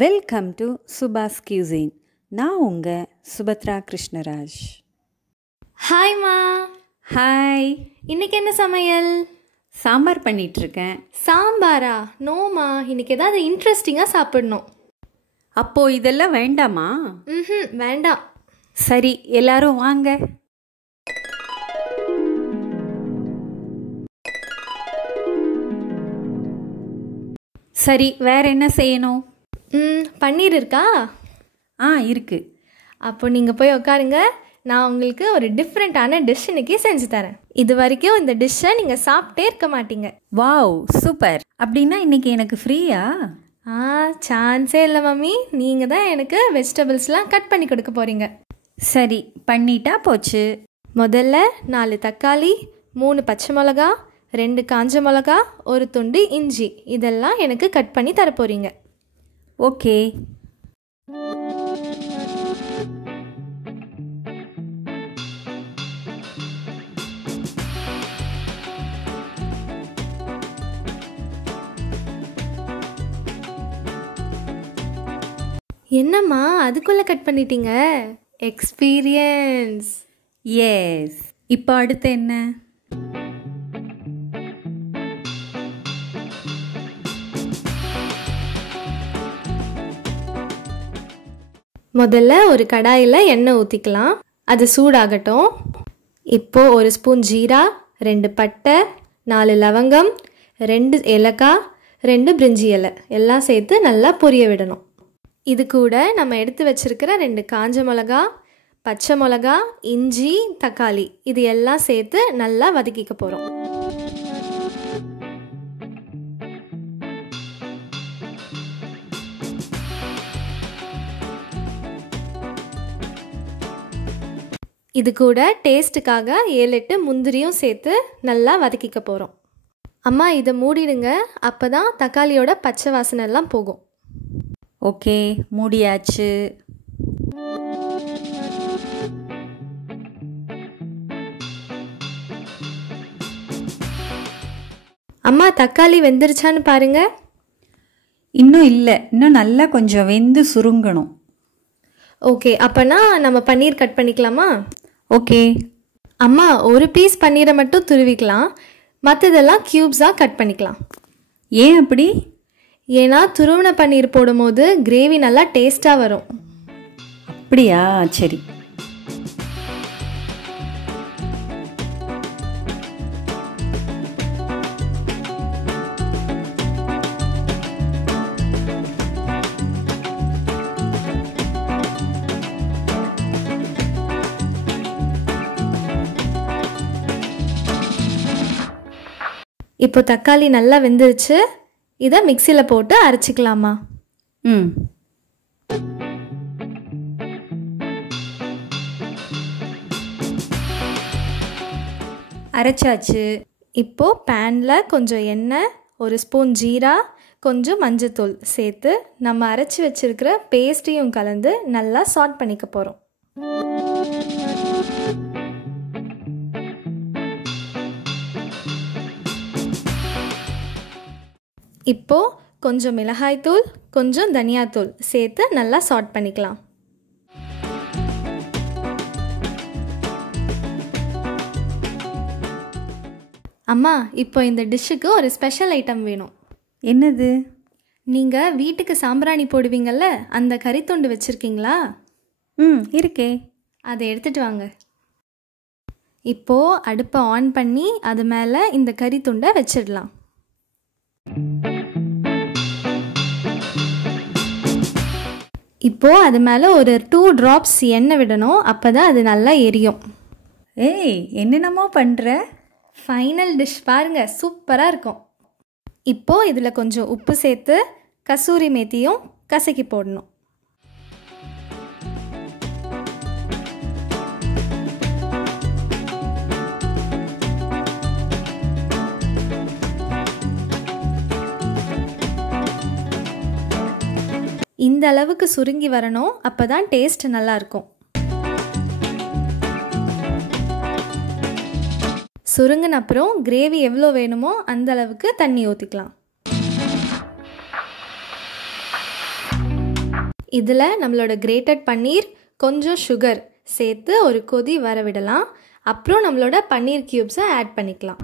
Welcome to Subha's Cuisine. நான் உங்கள் Subhadra Krishnaraj. ஹாய்மா. Hi. இன்னைக்கு என்ன சமையல்? சாம்பார் பண்ணிகிட்ருக்கேன். சாம்பாரா? நோமா, இன்னைக்கு ஏதாவது இன்ட்ரெஸ்டிங்காக சாப்பிடணும். அப்போது இதெல்லாம் வேண்டாமா? வேண்டாம். சரி, எல்லாரும் வாங்க. சரி, வேற என்ன செய்யணும்? பன்னீர் இருக்கா? இருக்கு. அப்போ நீங்கள் போய் உட்காருங்க. நான் உங்களுக்கு ஒரு டிஃப்ரெண்ட்டான டிஷ் இன்னைக்கு செஞ்சு தரேன். இது வரைக்கும் இந்த டிஷ்ஷை நீங்கள் சாப்பிட்டே இருக்க மாட்டீங்க. Wow, super. அப்படின்னா இன்னைக்கு எனக்கு ஃப்ரீயா? சான்ஸே இல்லை மம்மி. நீங்கள் தான் எனக்கு வெஜிடபிள்ஸ்லாம் கட் பண்ணி கொடுக்க போகிறீங்க. சரி, பண்ணிட்டா போச்சு. முதல்ல 4 தக்காளி, 3 பச்சை மிளகா, 2 காஞ்ச மிளகா, 1 துண்டு இஞ்சி, இதெல்லாம் எனக்கு கட் பண்ணி தர போகிறீங்க. ஓகே. என்னம்மா அதுக்குள்ளே கட் பண்ணிட்டீங்க? எக்ஸ்பீரியன்ஸ். எஸ். இப்போ அடுத்து என்ன? முதல்ல ஒரு கடாயில் எண்ணெய் ஊற்றிக்கலாம். அது சூடாகட்டும். இப்போது 1 ஸ்பூன் ஜீரா, 2 பட்டை, 4 லவங்கம், 2 ஏலக்காய், 2 பிரிஞ்சி இலை எல்லாம் சேர்த்து நல்லா பொரிய விடணும். இது கூட நம்ம எடுத்து வச்சிருக்கிற 2 காஞ்ச மிளகா, பச்சை மிளகா, இஞ்சி, தக்காளி இது எல்லாம் சேர்த்து நல்லா வதக்கிக்க போகிறோம். இது கூட டேஸ்ட்டுக்காக 7-8 முந்திரியும் சேர்த்து நல்லா வதக்கிக்க போகிறோம். அம்மா இதை மூடிடுங்க, அப்போ தான் தக்காளியோட பச்சை வாசனை எல்லாம் போகும். ஓகே, மூடியாச்சு. அம்மா தக்காளி வெந்துருச்சான்னு பாருங்க. இன்னும் இல்லை, இன்னும் நல்லா கொஞ்சம் வெந்து சுருங்கணும். ஓகே, அப்போனா நம்ம பன்னீர் கட் பண்ணிக்கலாமா? ஓகே. அம்மா ஒரு பீஸ் பன்னீரை மட்டும் துருவிக்கலாம், மற்றதெல்லாம் க்யூப்ஸாக கட் பண்ணிக்கலாம். ஏன் அப்படி? ஏன்னா துருவின பன்னீர் போடும்போது கிரேவி நல்லா டேஸ்ட்டாக வரும். அப்படியா? சரி. இப்போ தக்காளி நல்லா வெந்துருச்சு. இதை மிக்சியில் போட்டு அரைச்சிக்கலாமா? அரைச்சாச்சு. இப்போது பேனில் கொஞ்சம் எண்ணெய், 1 ஸ்பூன் ஜீரா, கொஞ்சம் மஞ்சத்தூள் சேர்த்து நம்ம அரைச்சி வச்சிருக்கிற பேஸ்ட்டையும் கலந்து நல்லா சாட் பண்ணிக்க போகிறோம். இப்போது கொஞ்சம் மிளகாய்த்தூள், கொஞ்சம் தனியாத்தூள் சேர்த்து நல்லா சாட் பண்ணிக்கலாம். அம்மா இப்போ இந்த டிஷ்ஷுக்கு ஒரு ஸ்பெஷல் ஐட்டம் வேணும். என்னது? நீங்கள் வீட்டுக்கு சாம்பிராணி போடுவீங்கள்ல, அந்த கறித்துண்டு வச்சுருக்கீங்களா? இருக்கே. அதை எடுத்துகிட்டு வாங்க. இப்போது அடுப்பை ஆன் பண்ணி அது மேலே இந்த கறித்துண்டை வச்சிடலாம். இப்போது அது மேலே ஒரு 2 drops எண்ணெய் விடணும், அப்போ தான் அது நல்லா எரியும். ஏய், என்னென்னமோ பண்ணுற. ஃபைனல் டிஷ் பாருங்கள், சூப்பராக இருக்கும். இப்போது இதில் கொஞ்சம் உப்பு சேர்த்து கசூரி மேத்தியும் கசக்கி போடணும். இந்த அளவுக்கு சுருங்கி வரணும், அப்போ தான் டேஸ்ட் நல்லாயிருக்கும். சுருங்கின அப்புறம் கிரேவி எவ்வளோ வேணுமோ அந்த அளவுக்கு தண்ணி ஊற்றிக்கலாம். இதில் நம்மளோட கிரேட்டட் பன்னீர், கொஞ்சம் சுகர் சேர்த்து ஒரு கொதி வர விடலாம். அப்புறம் நம்மளோட பன்னீர் கியூப்ஸை ஆட் பண்ணிக்கலாம்.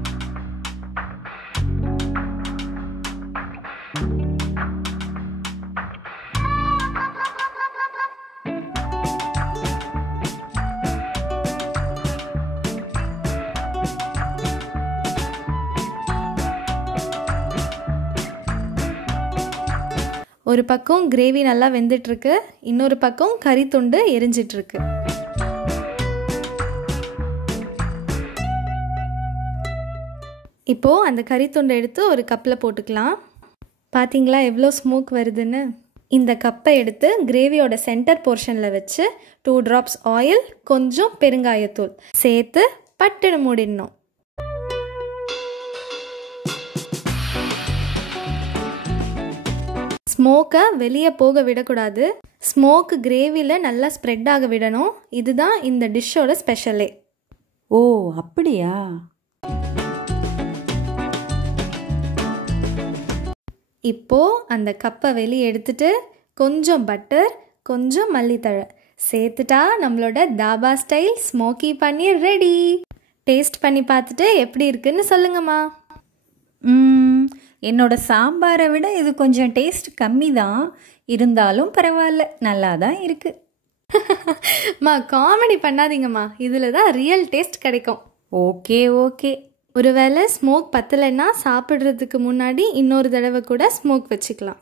ஒரு பக்கம் கிரேவி நல்லா வெந்துட்டுருக்கு, இன்னொரு பக்கம் கறி துண்டு எரிஞ்சிட்ருக்கு. இப்போது அந்த கறி துண்டை எடுத்து ஒரு கப்பில் போட்டுக்கலாம். பார்த்தீங்களா எவ்வளோ ஸ்மோக் வருதுன்னு? இந்த கப்பை எடுத்து கிரேவியோட சென்டர் போர்ஷனில் வச்சு 2 drops ஆயில், கொஞ்சம் பெருங்காயத்தூள் சேர்த்து பட்டுன்னு மூடிடணும். ஸ்மோக்கை வெளியே போக விடக்கூடாது. ஸ்மோக் கிரேவியில் நல்லா ஸ்ப்ரெட் ஆக விடணும். இதுதான் இந்த டிஷ்ஷோட ஸ்பெஷலே. ஓ அப்படியா? இப்போது அந்த கப்பை வெளியே எடுத்துட்டு கொஞ்சம் பட்டர், கொஞ்சம் மல்லித்தழை சேர்த்துட்டா நம்மளோட தாபா ஸ்டைல் ஸ்மோக்கி பன்னீர் ரெடி. டேஸ்ட் பண்ணி பார்த்துட்டு எப்படி இருக்குன்னு சொல்லுங்கம்மா. என்னோட சாம்பாரை விட இது கொஞ்சம் டேஸ்ட் கம்மி தான், இருந்தாலும் பரவாயில்ல, நல்லா தான் இருக்கு. மா காமெடி பண்ணாதீங்கம்மா, இதில் தான் ரியல் டேஸ்ட் கிடைக்கும். Okay okay. ஒருவேளை ஸ்மோக் பத்தலைன்னா சாப்பிட்றதுக்கு முன்னாடி இன்னொரு தடவை கூட ஸ்மோக் வச்சுக்கலாம்.